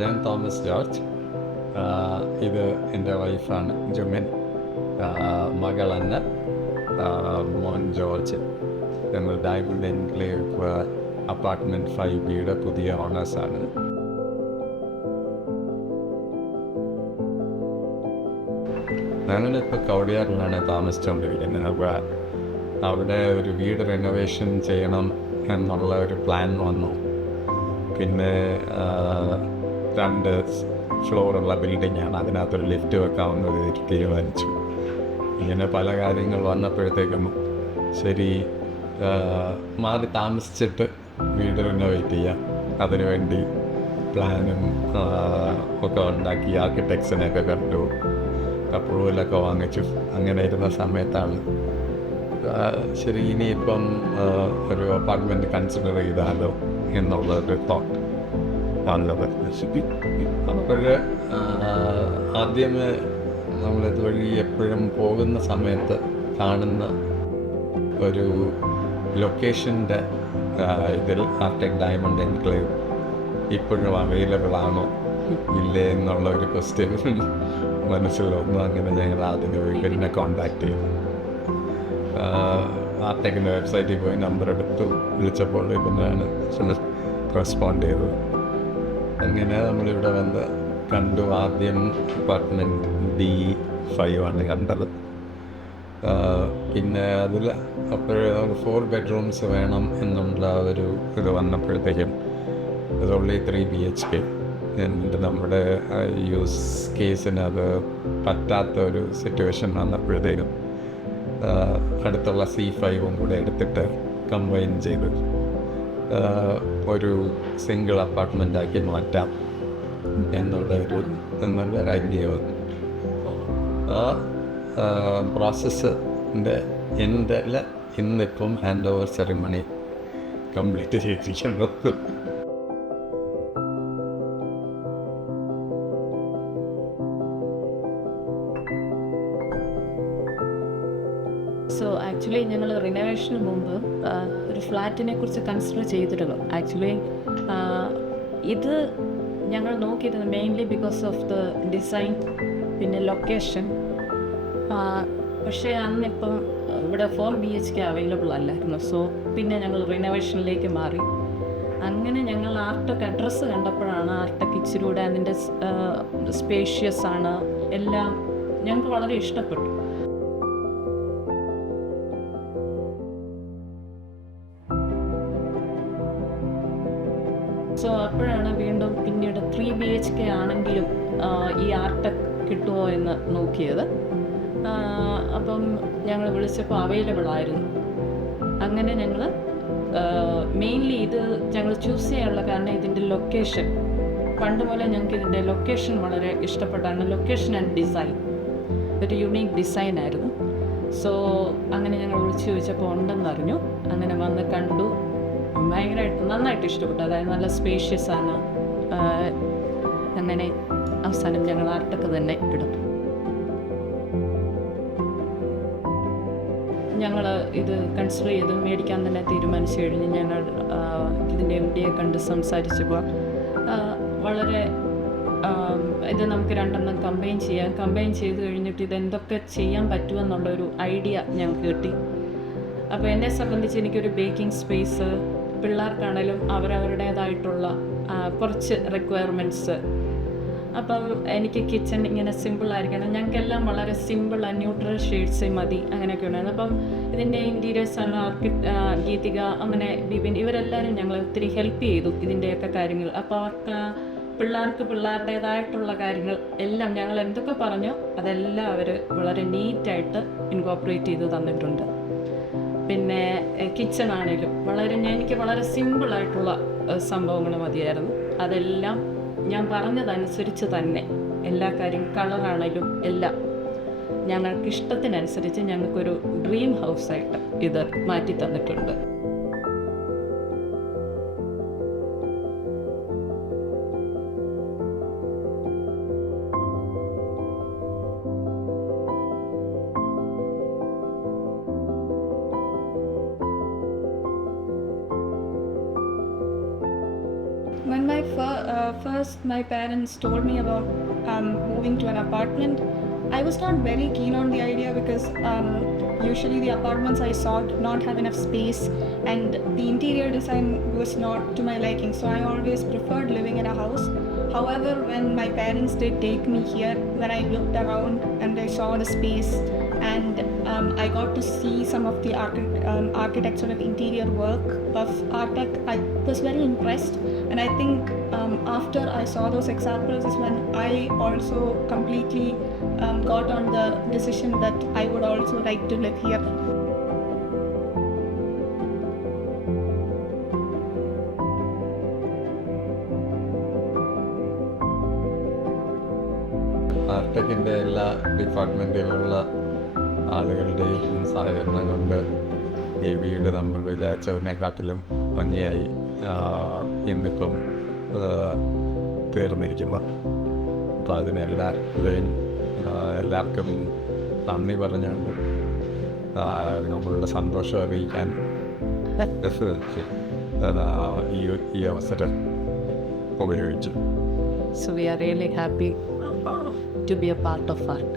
ഞാൻ Thomas George. ഇത് എൻ്റെ വൈഫാണ് ജുമിൻ. മകൾ അന്ന, മോൻ ജോർജ്. ഞങ്ങൾ ഡയമണ്ട് എൻക്ലേവ് അപ്പാർട്ട്മെൻറ്റ് 5Bയുടെ പുതിയ ഓണേഴ്സാണ്. ഞങ്ങളിപ്പോൾ കവടിയാറിലാണ് താമസിച്ചുകൊണ്ടിരിക്കുന്നത്. അപ്പോൾ അവിടെ ഒരു വീട് റെനോവേഷൻ ചെയ്യണം എന്നുള്ള ഒരു പ്ലാൻ വന്നു. പിന്നെ 2 ഫ്ലോറുള്ള ബിൽഡിങ്ങാണ്, അതിനകത്തൊരു ലിഫ്റ്റ് വെക്കാമെന്ന് തീരുമാനിച്ചു. ഇങ്ങനെ പല കാര്യങ്ങൾ വന്നപ്പോഴത്തേക്കും ശരി, മാറി താമസിച്ചിട്ട് വീട് റിനോവേറ്റ് ചെയ്യാം. അതിനുവേണ്ടി പ്ലാനും ഒക്കെ ഉണ്ടാക്കി ആർക്കിടെക്ട്സിനെയൊക്കെ കണ്ടു, അപ്രൂവലൊക്കെ വാങ്ങിച്ചു. അങ്ങനെ ഇരുന്ന സമയത്താണ് ശരി ഇനിയിപ്പം ഒരു അപ്പാർട്ട്മെൻറ്റ് കൺസിഡർ ചെയ്താലോ എന്നുള്ളൊരു തോട്ട് വന്നത്. അപ്പോൾ ആദ്യമേ നമ്മളിത് വഴി എപ്പോഴും പോകുന്ന സമയത്ത് കാണുന്ന ഒരു ലൊക്കേഷൻ്റെ ഇതിൽ ആർടെക് ഡയമണ്ട് എൻക്ലേവ് ഇപ്പോഴും അവൈലബിൾ ആണോ ഇല്ലേ എന്നുള്ള ഒരു ക്വസ്റ്റ്യൻ മനസ്സിൽ വന്നു. അങ്ങനെ ഞങ്ങൾ ആദ്യം വീട്ടിനെ കോൺടാക്ട് ചെയ്തു. ആർടെക്കിൻ്റെ വെബ്സൈറ്റിൽ പോയി നമ്പർ എടുത്തു വിളിച്ചപ്പോൾ ഇവനാണ് റെസ്പോണ്ട് ചെയ്തത്. അങ്ങനെ നമ്മളിവിടെ വന്ന് കണ്ടു. ആദ്യം അപ്പാർട്ട്മെൻറ്റ് D5 ആണ് കണ്ടത്. പിന്നെ അതിൽ അപ്പോൾ 4 bedrooms വേണം എന്നുള്ള ഒരു ഇത് വന്നപ്പോഴത്തേക്കും ഇത് ഓൺലി 3 BHK. എന്നിട്ട് നമ്മുടെ യൂസ് കേസിന് അത് പറ്റാത്ത ഒരു സിറ്റുവേഷൻ വന്നപ്പോഴത്തേക്കും അടുത്തുള്ള C5 കൂടെ എടുത്തിട്ട് കമ്പൈൻ ചെയ്ത് ഒരു സിംഗിൾ അപ്പാർട്ട്മെൻറ്റാക്കി മാറ്റാം എന്നുള്ളൊരു ഐഡിയ വന്നു. ആ പ്രോസസ്സിൻ്റെ ഇന്നിപ്പം ഹാൻഡ് ഓവർ സെറിമണി കംപ്ലീറ്റ് ചെയ്തിരിക്കുന്നു. സോ ആക്ച്വലി ഞങ്ങൾ റിനോവേഷന് മുമ്പ് ഒരു ഫ്ലാറ്റിനെ കുറിച്ച് കൺസിഡർ ചെയ്തിരുന്നു. ആക്ച്വലി ഇത് ഞങ്ങൾ നോക്കിയിരുന്നത് mainly because of the design, പിന്നെ ലൊക്കേഷൻ. പക്ഷേ അന്നിപ്പം ഇവിടെ 4 BHK അവൈലബിൾ അല്ലായിരുന്നു. സോ പിന്നെ ഞങ്ങൾ റിനോവേഷനിലേക്ക് മാറി. അങ്ങനെ ഞങ്ങൾ ആർടെക് അഡ്രസ്സ് കണ്ടപ്പോഴാണ് ആർടെക് ഇച്ചിരൂടെ അതിൻ്റെ സ്പേഷ്യസ് ആണ്, എല്ലാം ഞങ്ങൾക്ക് വളരെ ഇഷ്ടപ്പെട്ടു. സോ അപ്പോഴാണ് വീണ്ടും പിന്നീട് 3 BHK ആണെങ്കിലും ഈ ആർടെക് കിട്ടുമോ എന്ന് നോക്കിയത്. അപ്പം ഞങ്ങൾ വിളിച്ചപ്പോൾ അവൈലബിൾ ആയിരുന്നു. അങ്ങനെ ഞങ്ങൾ മെയിൻലി ഇത് ഞങ്ങൾ ചൂസ് ചെയ്യാനുള്ള കാരണം ഇതിൻ്റെ ലൊക്കേഷൻ. പണ്ട് പോലെ ഞങ്ങൾക്ക് ഇതിൻ്റെ ലൊക്കേഷൻ വളരെ ഇഷ്ടപ്പെട്ടാണ്. ലൊക്കേഷൻ ആൻഡ് ഡിസൈൻ ഒരു യുണീക്ക് ഡിസൈൻ ആയിരുന്നു. സോ അങ്ങനെ ഞങ്ങൾ വിളിച്ച് ചോദിച്ചപ്പോൾ ഉണ്ടെന്നറിഞ്ഞു. അങ്ങനെ വന്ന് കണ്ടു, ഭയങ്കരമായിട്ട് നന്നായിട്ട് ഇഷ്ടപ്പെട്ടു. അതായത് നല്ല സ്പേഷ്യസ് ആണ്. അങ്ങനെ അവസാനം ഞങ്ങൾ ആർടെക് തന്നെ എടുത്തു. ഞങ്ങൾ ഇത് കൺസിഡർ ചെയ്ത് മേടിക്കാൻ തന്നെ തീരുമാനിച്ചു കഴിഞ്ഞ് ഞങ്ങൾ ഇതിൻ്റെ MD കണ്ട് സംസാരിച്ചപ്പോൾ വളരെ ഇത് നമുക്ക് 2 കമ്പൈൻ ചെയ്യാം. കമ്പൈൻ ചെയ്ത് കഴിഞ്ഞിട്ട് ഇതെന്തൊക്കെ ചെയ്യാൻ പറ്റുമെന്നുള്ളൊരു ഐഡിയ ഞങ്ങൾക്ക് കിട്ടി. അപ്പോൾ എന്നെ സംബന്ധിച്ച് എനിക്കൊരു ബേക്കിംഗ് സ്പേസ്, പിള്ളേർക്കാണേലും അവരവരുടേതായിട്ടുള്ള കുറച്ച് റിക്വയർമെൻറ്റ്സ്. അപ്പം എനിക്ക് കിച്ചൺ ഇങ്ങനെ സിമ്പിളായിരിക്കണം. ഞങ്ങൾക്കെല്ലാം വളരെ സിമ്പിൾ ന്യൂട്രൽ ഷെയ്ഡ്സ് മതി, അങ്ങനെയൊക്കെ ഉണ്ടായിരുന്നു. അപ്പം ഇതിൻ്റെ ഇൻറ്റീരിയേഴ്സ് ഗീതിക, അങ്ങനെ ബിബിൻ, ഇവരെല്ലാവരും ഞങ്ങൾ ഒത്തിരി ഹെൽപ്പ് ചെയ്തു ഇതിൻ്റെയൊക്കെ കാര്യങ്ങൾ. അപ്പോൾ അവർക്ക് പിള്ളേർക്ക് പിള്ളേരുടേതായിട്ടുള്ള കാര്യങ്ങൾ എല്ലാം ഞങ്ങൾ എന്തൊക്കെ പറഞ്ഞോ അതെല്ലാം അവർ വളരെ നീറ്റായിട്ട് ഇൻകോപ്പറേറ്റ് ചെയ്ത് തന്നിട്ടുണ്ട്. പിന്നെ കിച്ചൺ ആണെങ്കിലും എനിക്ക് വളരെ സിമ്പിളായിട്ടുള്ള സംഭവങ്ങൾ മതിയായിരുന്നു. അതെല്ലാം ഞാൻ പറഞ്ഞതനുസരിച്ച് തന്നെ എല്ലാ കാര്യവും, കളറാണെങ്കിലും എല്ലാം ഞങ്ങൾക്ക് ഇഷ്ടത്തിനനുസരിച്ച് ഞങ്ങൾക്കൊരു ഡ്രീം ഹൗസായിട്ട് ഇത് മാറ്റി തന്നിട്ടുണ്ട്. When my parents told me about moving to an apartment, I was not very keen on the idea because usually the apartments I saw did not have enough space and the interior design was not to my liking. So I always preferred living in a house. However, when my parents did take me here, when I looked around and I saw the space and I got to see some of the architecture and interior work of Artec, I was very impressed. And I think after I saw those examples is when I also completely got on the decision that I would also like to live here. ആർടെക്കിൻ്റെ എല്ലാ ഡിപ്പാർട്ട്മെൻറ്റിലുള്ള ആളുകളുടെയും സഹകരണം കൊണ്ട് ഈ വീട് നമ്മൾ വിചാരിച്ചതിനെക്കാട്ടിലും ഭംഗിയായി ഇന്നിപ്പം തീർന്നിരിക്കുന്നു. അപ്പോൾ എല്ലാവർക്കും നന്ദി പറഞ്ഞുകൊണ്ട് നമ്മളുടെ സന്തോഷം അറിയിക്കാൻ ഈ അവസരം ഉപയോഗിച്ചു. So we are really happy to be a part of art.